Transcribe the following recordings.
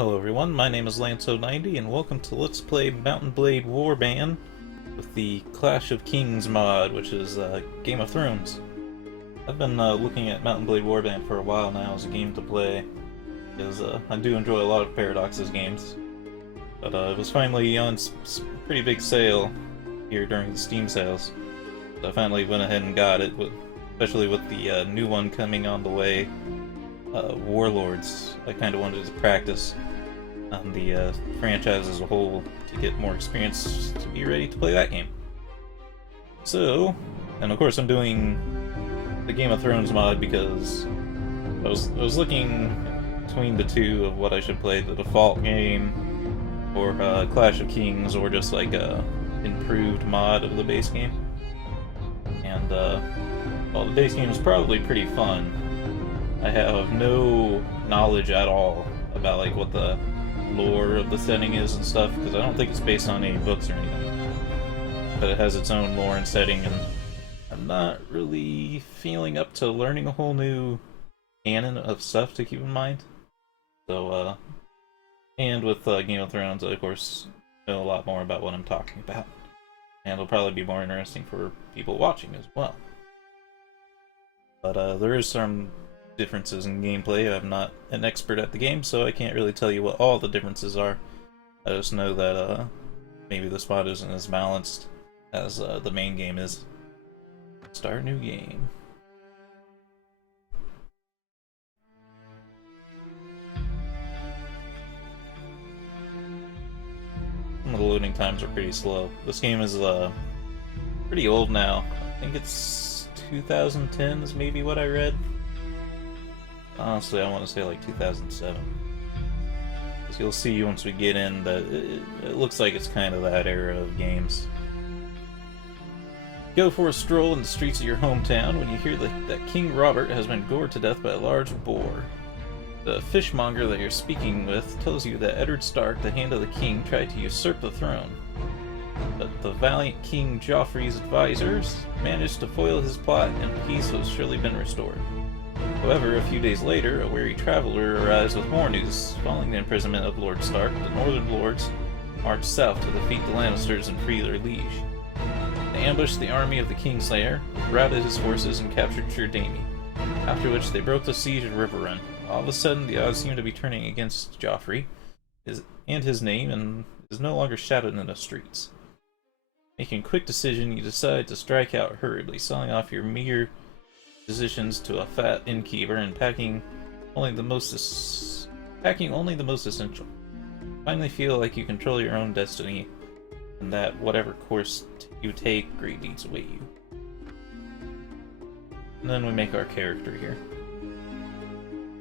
Hello everyone, my name is Lanso90 and welcome to Let's Play Mount & Blade Warband with the Clash of Kings mod, which is Game of Thrones. I've been looking at Mount & Blade Warband for a while now as a game to play, because I do enjoy a lot of Paradox's games. But it was finally on pretty big sale here during the Steam sales, so I finally went ahead and got it, especially with the new one coming on the way, Warlords. I kind of wanted to practice on the franchise as a whole to get more experience to be ready to play that game. So, and of course I'm doing the Game of Thrones mod because I was looking between the two of what I should play, the default game or Clash of Kings, or just like a improved mod of the base game. And well, the base game is probably pretty fun. I have no knowledge at all about like what the lore of the setting is and stuff, because I don't think it's based on any books or anything. But it has its own lore and setting, and I'm not really feeling up to learning a whole new canon of stuff to keep in mind. So, and with Game of Thrones, I of course know a lot more about what I'm talking about. And it'll probably be more interesting for people watching as well. But there is some differences in gameplay. I'm not an expert at the game, so I can't really tell you what all the differences are. I just know that maybe this mod isn't as balanced as the main game is. Start new game. Some of the loading times are pretty slow. This game is pretty old now. I think it's 2010 is maybe what I read. Honestly, I want to say like 2007. Because you'll see once we get in that it looks like it's kind of that era of games. Go for a stroll in the streets of your hometown when you hear that King Robert has been gored to death by a large boar. The fishmonger that you're speaking with tells you that Eddard Stark, the Hand of the King, tried to usurp the throne. But the valiant King Joffrey's advisors managed to foil his plot, and peace has surely been restored. However, a few days later, a weary traveler arrives with more news. Following the imprisonment of Lord Stark, the Northern Lords marched south to defeat the Lannisters and free their liege. They ambushed the army of the Kingslayer, routed his forces, and captured Turdami, after which they broke the siege of Riverrun. All of a sudden, the odds seem to be turning against Joffrey and his name, and is no longer shouted in the streets. Making a quick decision, you decide to strike out hurriedly, selling off your meager positions to a fat innkeeper and packing only the most essential. Finally feel like you control your own destiny, and that whatever course you take, great deeds await you. And then we make our character here.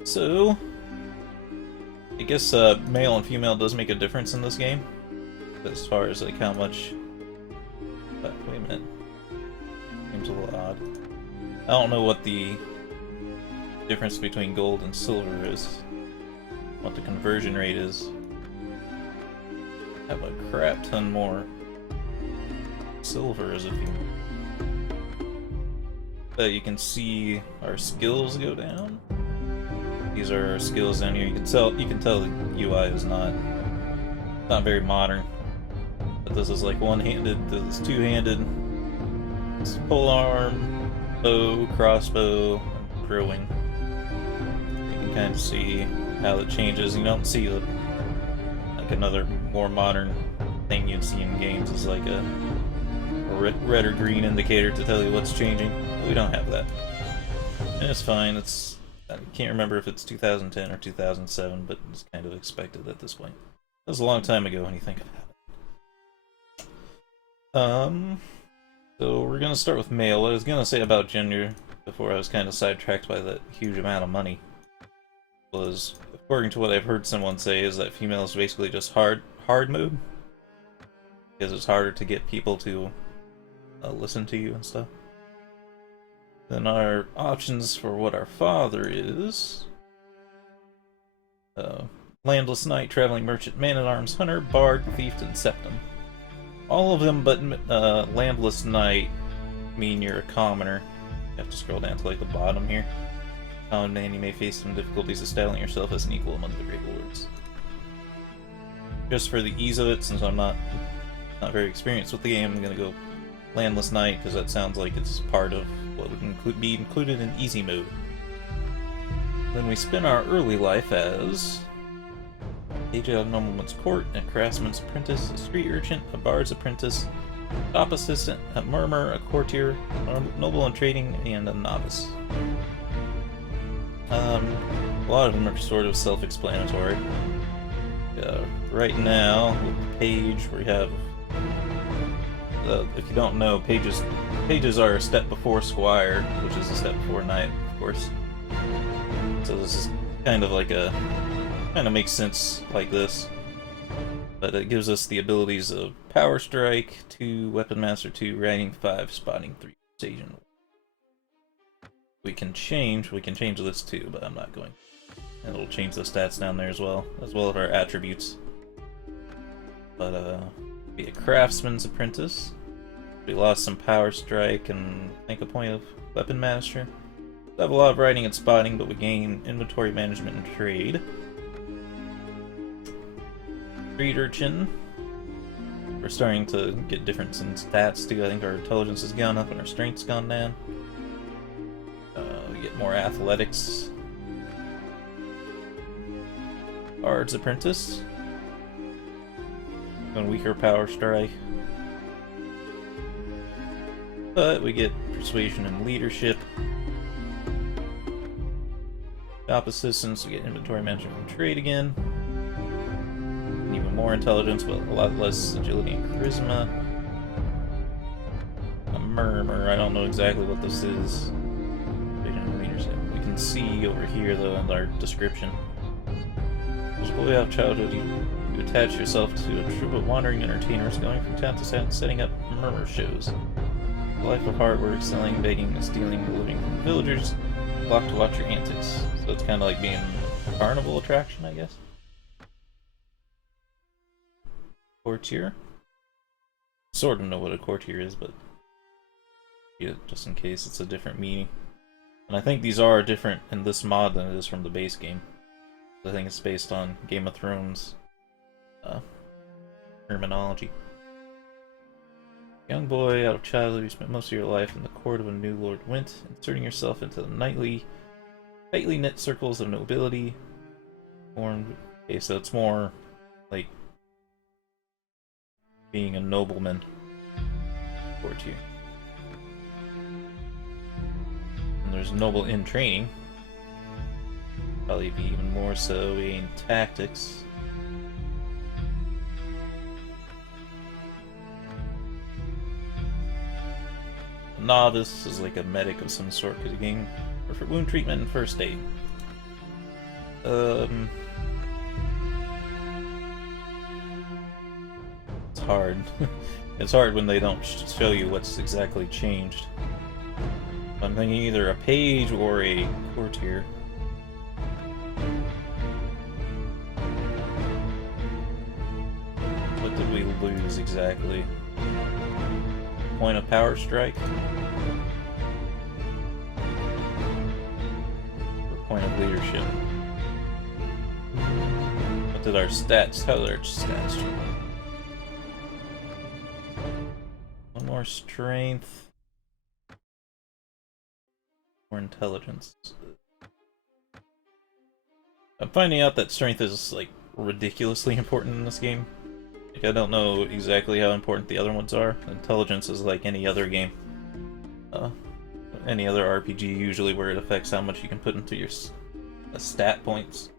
So, I guess male and female does make a difference in this game, as far as like how much. But wait a minute, seems a little odd. I don't know what the difference between gold and silver is, what the conversion rate is. I have a crap ton more silver as a female. But you can see our skills go down. These are our skills down here. You can tell the UI is not very modern. But this is like one-handed, this is two-handed. It's polearm, bow, crossbow, and throwing. You can kind of see how it changes. You don't see like another more modern thing you'd see in games is like a red or green indicator to tell you what's changing. We don't have that. And it's fine. I can't remember if it's 2010 or 2007, but it's kind of expected at this point. That was a long time ago when you think about it. So we're gonna start with male. What I was gonna say about gender before I was kind of sidetracked by that huge amount of money was, according to what I've heard someone say, is that female is basically just hard mode, because it's harder to get people to listen to you and stuff. Then our options for what our father is: landless knight, traveling merchant, man-at-arms, hunter, bard, thief, and septum. All of them but landless knight mean you're a commoner. You have to scroll down to like the bottom here. Common man, you may face some difficulties establishing yourself as an equal among the great lords. just for the ease of it, since I'm not very experienced with the game, I'm gonna go Landless Night because that sounds like it's part of what would be included in easy mode. Then we spin our early life as page out of Nobleman's Court, a craftsman's apprentice, a street urchin, a bard's apprentice, shop assistant, a murmur, a courtier, a noble in trading, and a novice. A lot of them are sort of self-explanatory. Right now, with the page, we have, if you don't know, pages are a step before squire, which is a step before knight, of course. So this is kind of like kind of makes sense like this. But it gives us the abilities of Power Strike, 2, Weapon Master 2, Riding 5, Spotting 3, Precision. We can change this too, but I'm not going. And it'll change the stats down there as well as our attributes. But be a craftsman's apprentice. We lost some Power Strike and I think a point of Weapon Master. We have a lot of Riding and Spotting, but we gain Inventory Management and Trade. Street Urchin. We're starting to get difference in stats too. I think our intelligence has gone up and our strength's gone down. We get more athletics. Bard's Apprentice. And weaker Power Strike. But we get Persuasion and Leadership. Shop Assistance, we get Inventory Management and Trade again. Even more intelligence, but a lot less agility and charisma. A murmur, I don't know exactly what this is. We can see over here though in our description. As a boy out of childhood, you attach yourself to a troop of wandering entertainers going from town to town, setting up murmur shows. A life of hard work, selling, begging, and stealing the living from villagers, flock to watch your antics. So it's kind of like being a carnival attraction, I guess. Courtier. Sort of know what a courtier is, but yeah, just in case it's a different meaning. And I think these are different in this mod than it is from the base game. I think it's based on Game of Thrones terminology. Young boy out of childhood, you spent most of your life in the court of a new Lord Wint, inserting yourself into the tightly knit circles of nobility. Okay, so it's more like being a nobleman. Courtier. And there's noble in training. Probably be even more so in tactics. A novice is like a medic of some sort, because you gain for wound treatment and first aid. It's hard. It's hard when they don't show you what's exactly changed. I'm thinking either a page or a courtier. What did we lose exactly? Point of Power Strike? Or point of Leadership? What did our stats? How did our stats change? One more strength. More intelligence. I'm finding out that strength is like ridiculously important in this game. Like, I don't know exactly how important the other ones are. Intelligence is like any other game. Any other RPG usually, where it affects how much you can put into your stat points.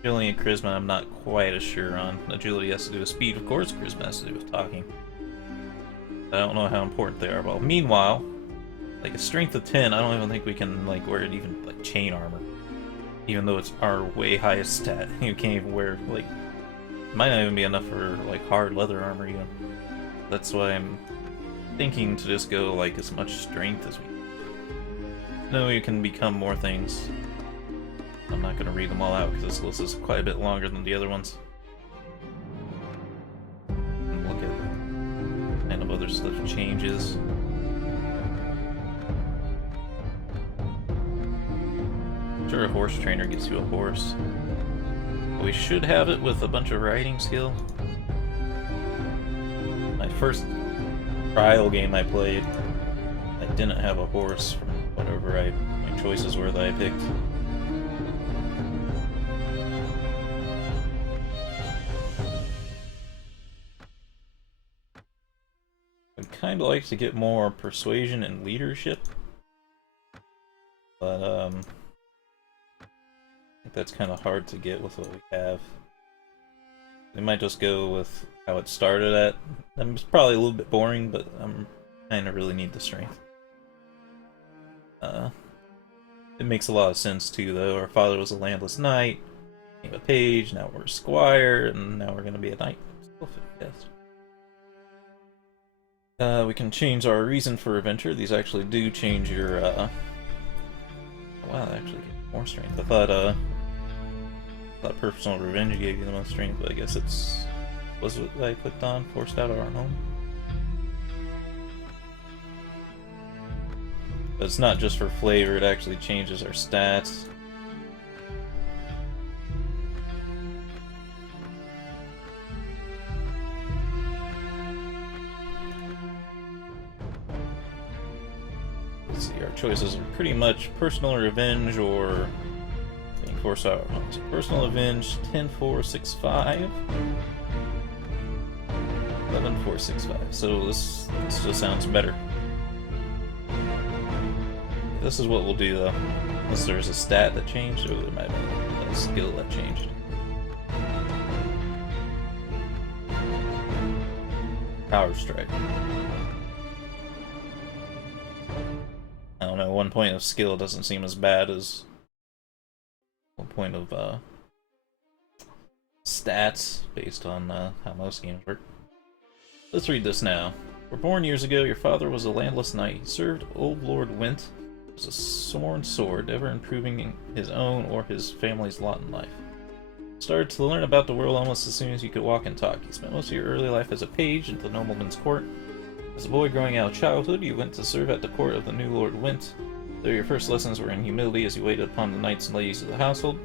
Agility and charisma I'm not quite as sure on. Agility has to do with speed, of course. Charisma has to do with talking. I don't know how important they are. Well, meanwhile, like a strength of 10, I don't even think we can like wear it even like chain armor. Even though it's our way highest stat, you can't even wear like. Might not even be enough for like hard leather armor even. That's why I'm thinking to just go like as much strength as we can. No, you can become more things. I'm not going to read them all out because this list is quite a bit longer than the other ones. And look at kind of other stuff changes. Sure, a horse trainer gets you a horse. We should have it with a bunch of riding skill. My first trial game I played, I didn't have a horse from whatever my choices were that I picked. I'd kind of like to get more persuasion and leadership, but I think that's kind of hard to get with what we have. We might just go with how it started at. It's probably a little bit boring, but I'm kind of really need the strength. It makes a lot of sense too, though. Our father was a landless knight, became a page, now we're a squire, and now we're going to be a knight. Yes. We can change our reason for adventure. These actually do change your, wow, they actually get more strength. I thought personal revenge gave you the most strength, but I guess was what I clicked on, forced out of our home. But it's not just for flavor, it actually changes our stats. Let's see, our choices are pretty much personal revenge or being forced out of our home. So personal revenge, 10-4-6-5. 11-4-6-5. So this just sounds better. This is what we'll do though. Unless there's a stat that changed, or there might have been a skill that changed. Power strike. I don't know, 1 point of skill doesn't seem as bad as 1 point of stats based on how most games work. Let's read this now. Were born years ago, your father was a landless knight. He served Old Lord Wint. Was a sworn sword, ever improving his own or his family's lot in life. Started to learn about the world almost as soon as you could walk and talk. You spent most of your early life as a page at the nobleman's court. As a boy growing out of childhood, you went to serve at the court of the new Lord Wint. Though your first lessons were in humility as you waited upon the knights and ladies of the household.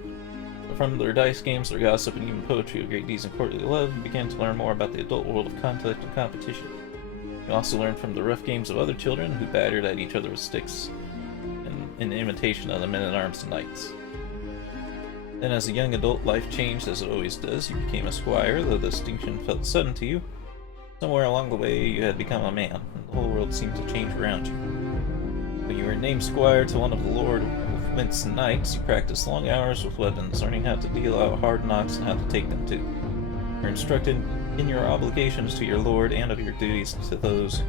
But from their dice games, their gossip, and even poetry of great deeds and courtly love, you began to learn more about the adult world of conflict and competition. You also learned from the rough games of other children who battered at each other with sticks in imitation of the men-at-arms and knights. Then as a young adult, life changed as it always does. You became a squire, though the distinction felt sudden to you. Somewhere along the way, you had become a man, and the whole world seemed to change around you. When you were named squire to one of the Lord Wint's knights, you practiced long hours with weapons, learning how to deal out hard knocks and how to take them too. You were instructed in your obligations to your lord and of your duties to those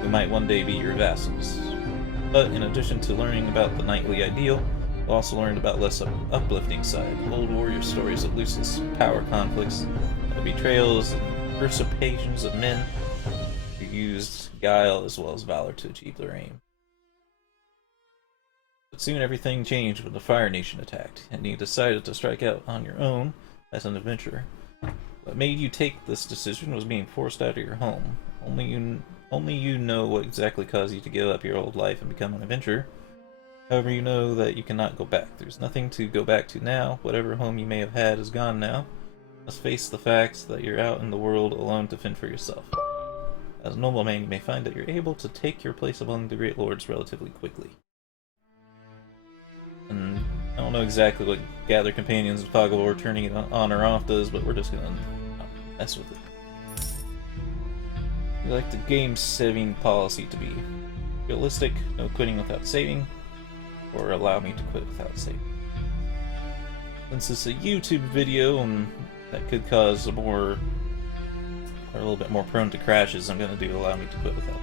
who might one day be your vassals. But in addition to learning about the knightly ideal, you also learned about less uplifting side, old warrior stories of Lucius, power conflicts, the betrayals and usurpations of men who used guile as well as valor to achieve their aim. But soon everything changed when the Fire Nation attacked, and you decided to strike out on your own as an adventurer. What made you take this decision was being forced out of your home. Only you know what exactly caused you to give up your old life and become an adventurer. However, you know that you cannot go back. There's nothing to go back to now. Whatever home you may have had is gone now. You must face the fact that you're out in the world alone to fend for yourself. As a nobleman, you may find that you're able to take your place among the great lords relatively quickly. And I don't know exactly what Gather Companions of Toggle War turning it on or off does, but we're just gonna mess with it. We like the game's saving policy to be realistic, no quitting without saving, or allow me to quit without saving. Since it's a YouTube video and that could cause a little bit more prone to crashes, I'm gonna do allow me to quit without.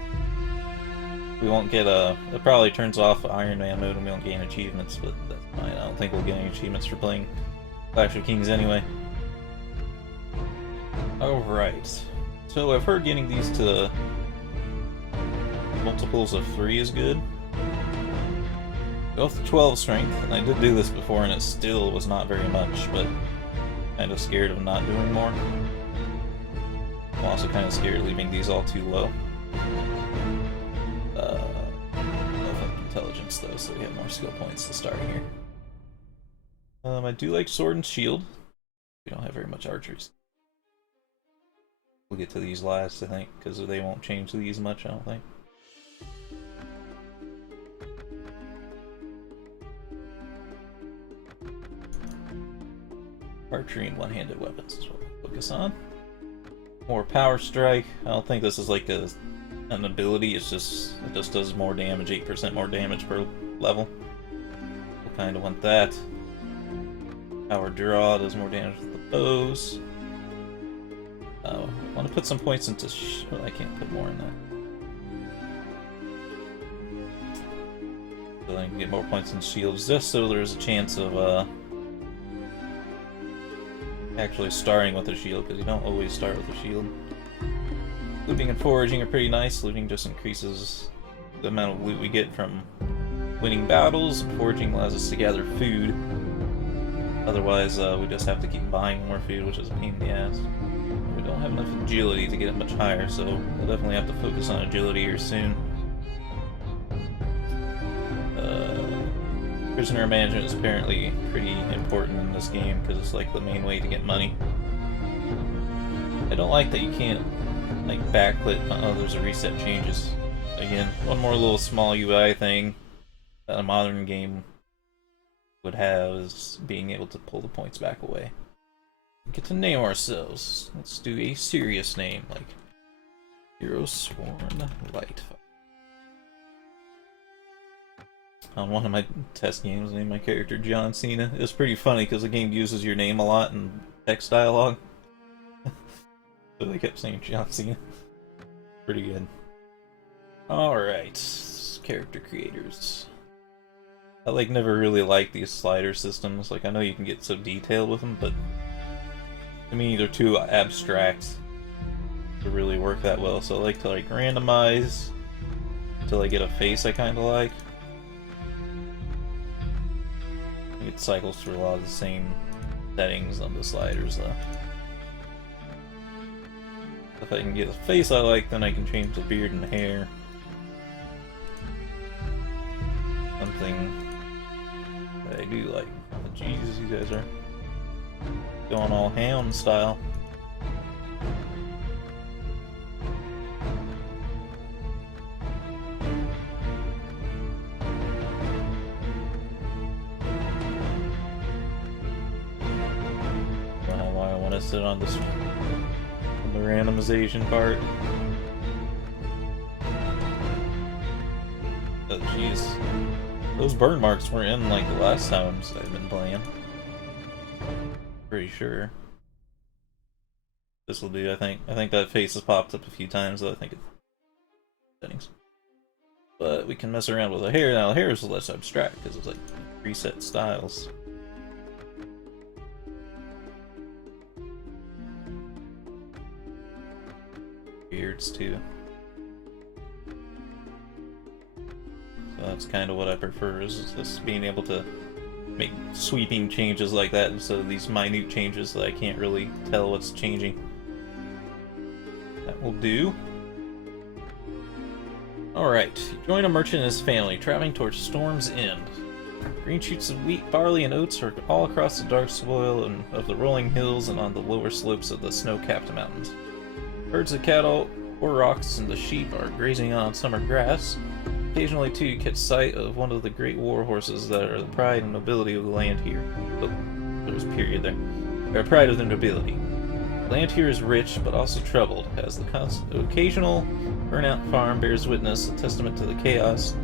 We won't get it probably turns off Iron Man mode and we won't gain achievements, but that's fine. I don't think we'll get any achievements for playing Clash of Kings anyway. Alright. So I've heard getting these to multiples of 3 is good. Go with 12 strength, and I did do this before and it still was not very much, but kind of scared of not doing more. I'm also kind of scared of leaving these all too low. Intelligence though, so we have more skill points to start here. I do like sword and shield. We don't have very much archers. We'll get to these last, I think, because they won't change these much, I don't think. Archery and one-handed weapons is what we'll focus on. More power strike. I don't think this is like an ability, it just does more damage, 8% more damage per level. We'll kind of want that. Power draw does more damage with the bows. I want to put some points into well, I can't put more in that. So I can get more points in shields just so there's a chance of actually starting with a shield, because you don't always start with a shield. Looting and foraging are pretty nice. Looting just increases the amount of loot we get from winning battles. Foraging allows us to gather food. Otherwise, we just have to keep buying more food, which is a pain in the ass. We don't have enough agility to get it much higher, so we'll definitely have to focus on agility here soon. Prisoner management is apparently pretty important in this game, because it's like the main way to get money. I don't like that you can't like backlit. Oh, there's a reset changes. Again, one more little small UI thing that a modern game would have is being able to pull the points back away. Get to name ourselves. Let's do a serious name like Hero Sworn Light. On one of my test games, I named my character John Cena. It was pretty funny because the game uses your name a lot in text dialogue. So they kept saying John Cena. Pretty good. Alright, character creators. I never really liked these slider systems. I know you can get so detailed with them, but to me they're too abstract to really work that well. So I like to randomize until I get a face I kinda like. It cycles through a lot of the same settings on the sliders though. If I can get a face I like, then I can change the beard and the hair. Something that I do like. Oh, Jesus, you guys are going all hound style. Sit on this on the randomization part. Oh jeez. Those burn marks were in the last times I've been playing. Pretty sure. This will do, I think. I think that face has popped up a few times, though I think it's settings. But we can mess around with the hair. Now the hair is less abstract because it's preset styles. Beards too. So that's kind of what I prefer, is just being able to make sweeping changes like that instead of these minute changes that I can't really tell what's changing. That will do. Alright, you join a merchant and his family, traveling towards Storm's End. Green shoots of wheat, barley, and oats are all across the dark soil of the rolling hills and on the lower slopes of the snow-capped mountains. Herds of cattle, aurochs, and the sheep are grazing on summer grass. Occasionally, too, you catch sight of one of the great war horses that are the pride and nobility of the land here. Oh, there's a period there. They are pride of their nobility. The land here is rich, but also troubled, as the occasional burnout farm bears witness, a testament to the chaos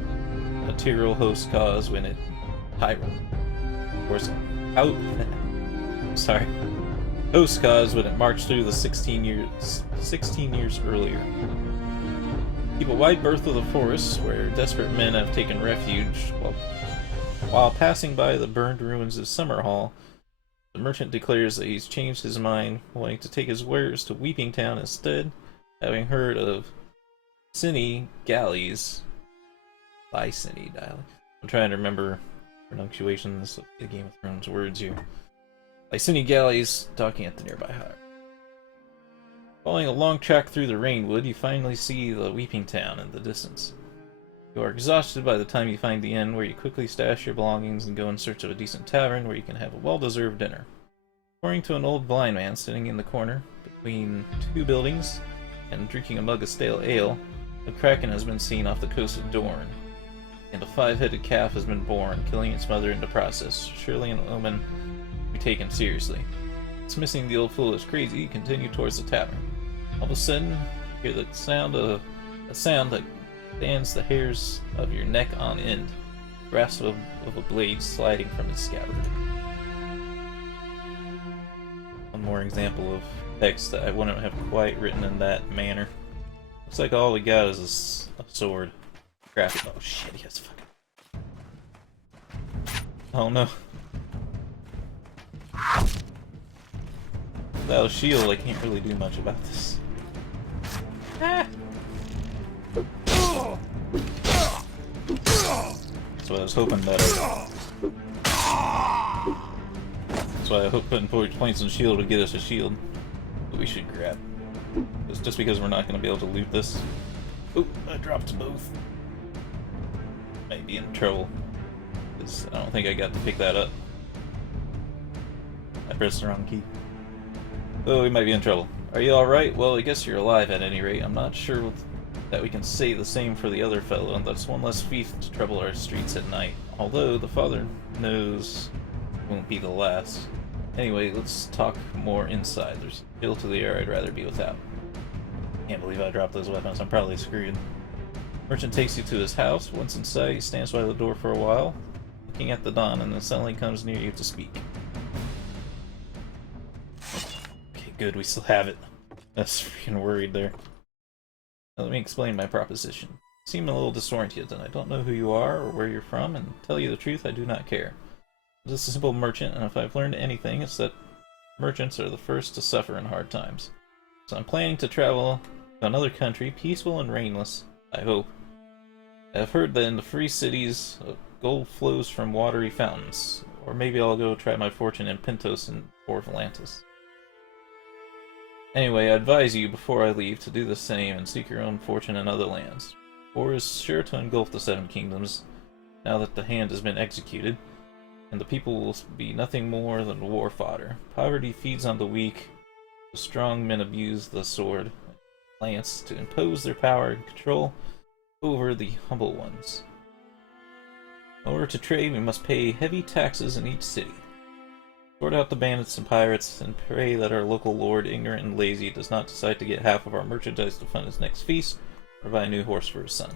a Tyrol host caused when it... Host caused when it marched through the 16 years earlier. Keep a wide berth of the forests, where desperate men have taken refuge. While passing by the burned ruins of Summerhall, the merchant declares that he's changed his mind, wanting to take his wares to Weeping Town instead, having heard of Cine galleys. By Cine dialect. I'm trying to remember pronunciations of the Game of Thrones words here. By Cine galleys talking at the nearby hut. Following a long track through the rainwood, you finally see the Weeping Town in the distance. You are exhausted by the time you find the inn, where you quickly stash your belongings and go in search of a decent tavern where you can have a well-deserved dinner. According to an old blind man sitting in the corner between two buildings and drinking a mug of stale ale, a kraken has been seen off the coast of Dorne, and a 5-headed calf has been born, killing its mother in the process. Surely an omen to be taken seriously. Dismissing the old fool as crazy, you continue towards the tavern. All of a sudden, you hear the sound that stands the hairs of your neck on end, grasp of a blade sliding from its scabbard. One more example of text that I wouldn't have quite written in that manner. Looks like all we got is a sword. Crap it. Oh shit, he has fucking... Oh no. Without a shield, I can't really do much about this. Ah. So I was hoping that that's why I hope putting points in shield would get us a shield. But we should grab. It's just because we're not going to be able to loot this. Oop, I dropped both. Might be in trouble. Because I don't think I got to pick that up. I pressed the wrong key. Oh, we might be in trouble. Are you alright? Well, I guess you're alive at any rate. I'm not sure that we can say the same for the other fellow, and that's one less thief to trouble our streets at night. Although, the father knows it won't be the last. Anyway, let's talk more inside. There's a hill to the air I'd rather be without. Can't believe I dropped those weapons. I'm probably screwed. Merchant takes you to his house. Once inside, he stands by the door for a while, looking at the dawn, and then suddenly comes near you to speak. Okay, good. We still have it. I was freaking worried there. Now, let me explain my proposition. You seem a little disoriented, and I don't know who you are or where you're from, and to tell you the truth, I do not care. I'm just a simple merchant, and if I've learned anything, it's that merchants are the first to suffer in hard times. So I'm planning to travel to another country, peaceful and rainless, I hope. I've heard that in the free cities, gold flows from watery fountains. Or maybe I'll go try my fortune in Pentos and Volantis. Anyway, I advise you, before I leave, to do the same and seek your own fortune in other lands. War is sure to engulf the Seven Kingdoms, now that the hand has been executed, and the people will be nothing more than war fodder. Poverty feeds on the weak, the strong men abuse the sword and lance to impose their power and control over the humble ones. In order to trade, we must pay heavy taxes in each city. Sort out the bandits and pirates, and pray that our local lord, ignorant and lazy, does not decide to get half of our merchandise to fund his next feast, or buy a new horse for his son.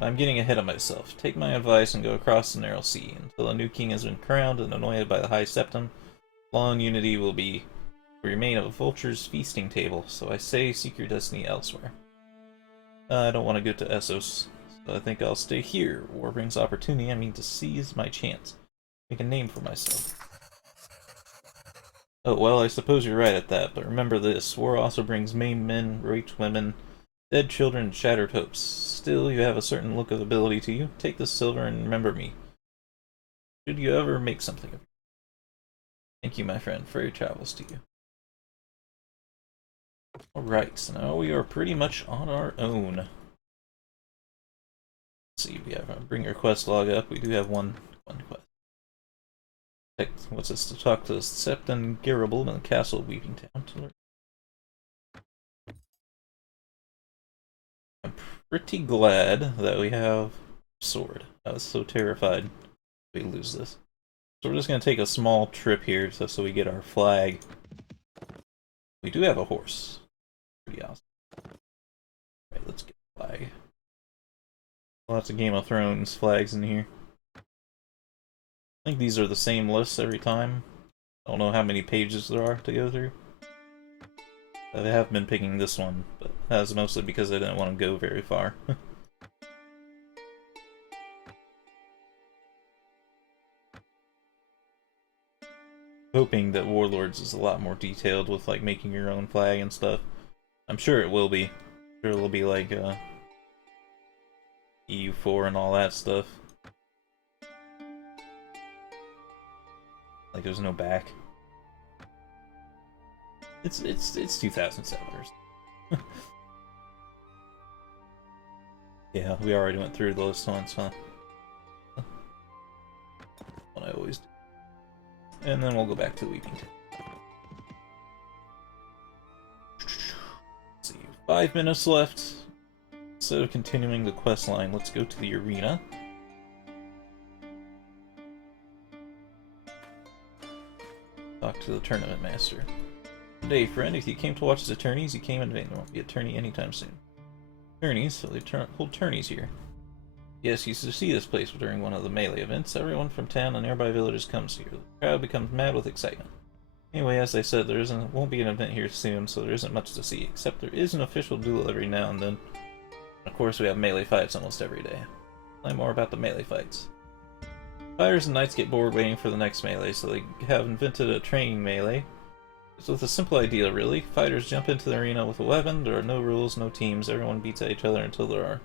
I'm getting ahead of myself. Take my advice and go across the narrow sea. Until a new king has been crowned and anointed by the High Septum, law and unity will remain a vulture's feasting table, so I say seek your destiny elsewhere. I don't want to go to Essos, so I think I'll stay here. War brings opportunity. I mean to seize my chance. Make a name for myself. Oh, well, I suppose you're right at that, but remember this. War also brings maimed men, raped women, dead children, and shattered hopes. Still, you have a certain look of ability to you. Take this silver and remember me. Should you ever make something of it. Thank you, my friend. Fairy travels to you. Alright, so now we are pretty much on our own. Let's see, we have bring your quest log up. We do have one quest. What's this? To talk to Septon Garable in the castle of Weeping Town. I'm pretty glad that we have sword. I was so terrified we lose this. So we're just going to take a small trip here so we get our flag. We do have a horse. Pretty awesome. Alright, let's get a flag. Lots of Game of Thrones flags in here. I think these are the same lists every time. I don't know how many pages there are to go through. I have been picking this one, but that's mostly because I didn't want to go very far. Hoping that Warlords is a lot more detailed with like making your own flag and stuff. I'm sure it will be. I'm sure it'll be like EU4 and all that stuff. Like there's no back. It's 2007 or something. Yeah, we already went through those ones, huh? What I always do. and then we'll go back to Weeping Town. Let's see, 5 minutes left. Instead of continuing the quest line, let's go to the arena. Talk to the tournament master. Today, friend, if you came to watch as attorneys, you came in vain. There won't be an attorney anytime soon. Attorneys? So they hold tourneys here. Yes, you used to see this place during one of the melee events. Everyone from town and nearby villages comes here. The crowd becomes mad with excitement. Anyway, as I said, won't be an event here soon, so there isn't much to see, except there is an official duel every now and then. Of course, we have melee fights almost every day. Learn more about the melee fights. Fighters and knights get bored waiting for the next melee, so they have invented a training melee. It's with a simple idea, really. Fighters jump into the arena with a weapon, there are no rules, no teams, everyone beats at each other until there are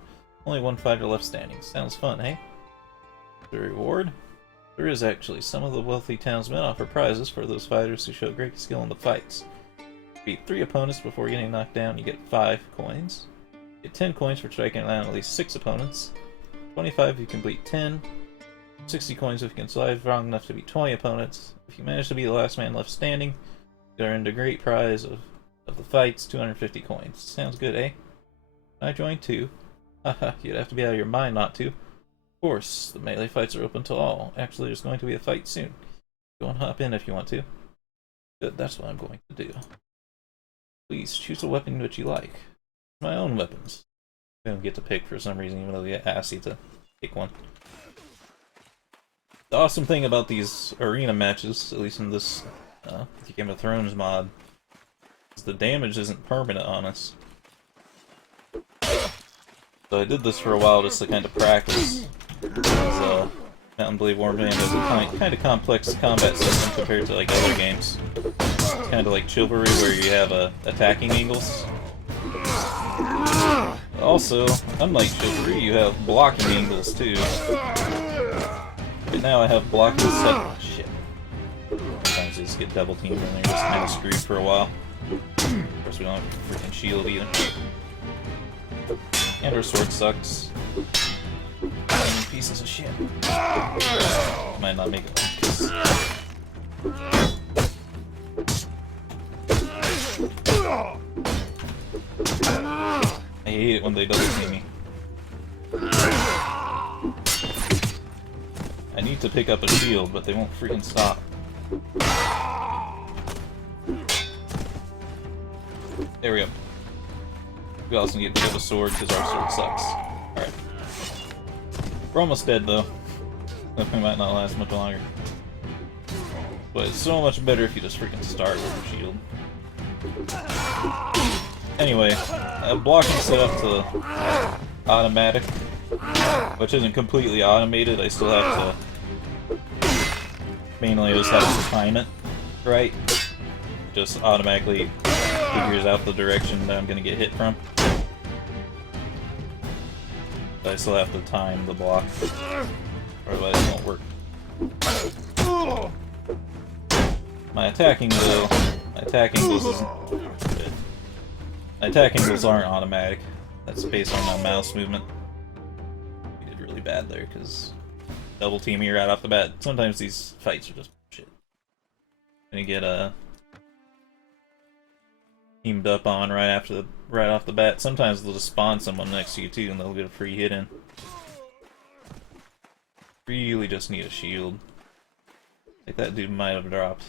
only one fighter left standing. Sounds fun, eh? The reward? There is actually. Some of the wealthy townsmen offer prizes for those fighters who show great skill in the fights. Beat 3 opponents before getting knocked down, you get 5 coins. You get 10 coins for striking down at least 6 opponents. 25 if you complete 10. 60 coins if you can survive long enough to beat 20 opponents. If you manage to be the last man left standing, you earned a great prize of the fights, 250 coins. Sounds good, eh? Can I join too? Haha, you'd have to be out of your mind not to. Of course, the melee fights are open to all. Actually, there's going to be a fight soon. Go and hop in if you want to. Good, that's what I'm going to do. Please, choose a weapon that you like. My own weapons. I don't get to pick for some reason, even though they ask you to pick one. The awesome thing about these arena matches, at least in this Game of Thrones mod, is the damage isn't permanent on us. So I did this for a while just to kind of practice, because Mountain Blade Warband has a kind of complex combat system compared to like other games. It's kind of like Chivalry where you have attacking angles. Also, unlike Chivalry, you have blocking angles too. Right now I have blocking set. Shit. Sometimes you just get double teamed and they're just kind of screwed for a while. Of course, we don't have a freaking shield either. And our sword sucks. Pieces of shit. Might not make it because I hate it when they double team me. I need to pick up a shield, but they won't freaking stop. There we go. We also need to pick up a sword because our sword sucks. Alright. We're almost dead though. That might not last much longer. But it's so much better if you just freaking start with your shield. Anyway, blocking set up to automatic, which isn't completely automated. I still have to mainly just have to time it right. Just automatically figures out the direction that I'm gonna get hit from. But I still have to time the block, otherwise it won't work. My attack angles aren't automatic. That's based on my mouse movement. We did really bad there because double team me right off the bat. Sometimes these fights are just shit. And you get teamed up on right off the bat. Sometimes they'll just spawn someone next to you too, and they'll get a free hit in. Really just need a shield. Like that dude might have dropped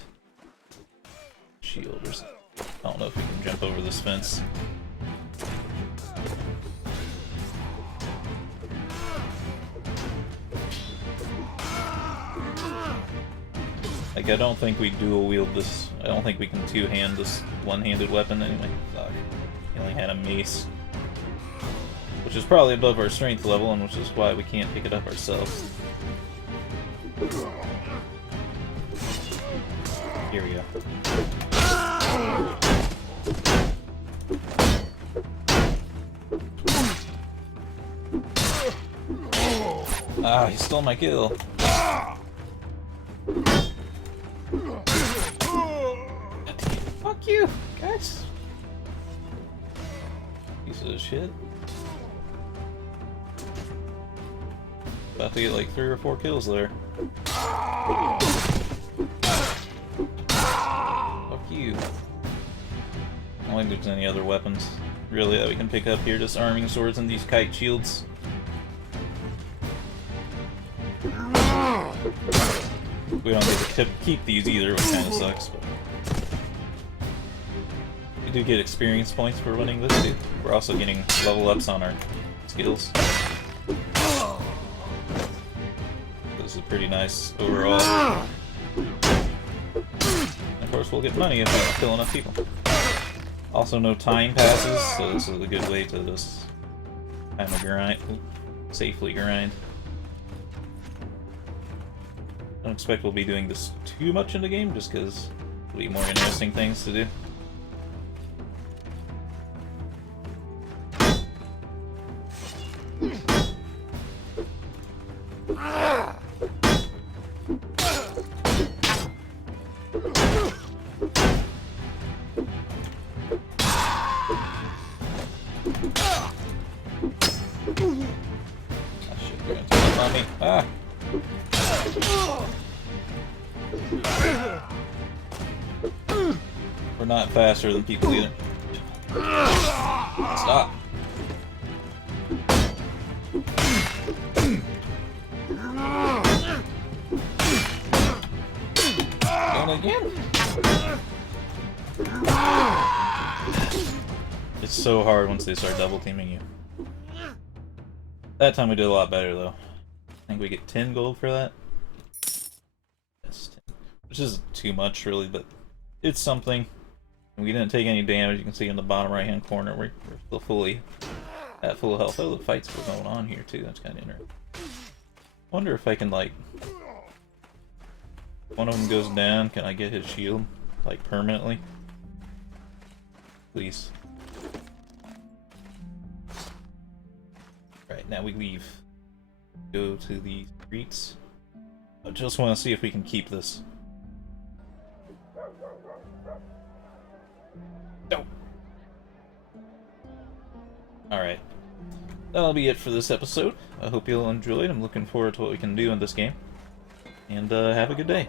shield or something. I don't know if we can jump over this fence. Like, I don't think we dual wield this. I don't think we can two-hand this one-handed weapon anyway. Fuck. He only had a mace. Which is probably above our strength level, and which is why we can't pick it up ourselves. Here we go. Ah, he stole my kill. Fuck you, guys. Piece of shit. About to get like 3 or 4 kills there. you. I don't think there's any other weapons, really, that we can pick up here. Just arming swords and these kite shields. We don't get to keep these either, which kind of sucks. But we do get experience points for running this too. We're also getting level ups on our skills. This is pretty nice overall. And of course, we'll get money if we kill enough people. Also, no time passes, so this is a good way to just kind of grind, safely grind. I don't expect we'll be doing this too much in the game, just because there'll be more interesting things to do. Ah! We're not faster than people either. Stop. And again. It's so hard once they start double teaming you. That time we did a lot better though. I think we get 10 gold for that. Yes, 10. Which isn't too much really, but it's something. We didn't take any damage. You can see in the bottom right hand corner we're still fully at full health. Oh, the fights were going on here too. That's kind of interesting. Wonder if I can, like, one of them goes down, can I get his shield, like, permanently? Please. Right, now we leave. Go to the streets. I just want to see if we can keep this. No. Alright. That'll be it for this episode. I hope you'll enjoy it. I'm looking forward to what we can do in this game. And have a good day.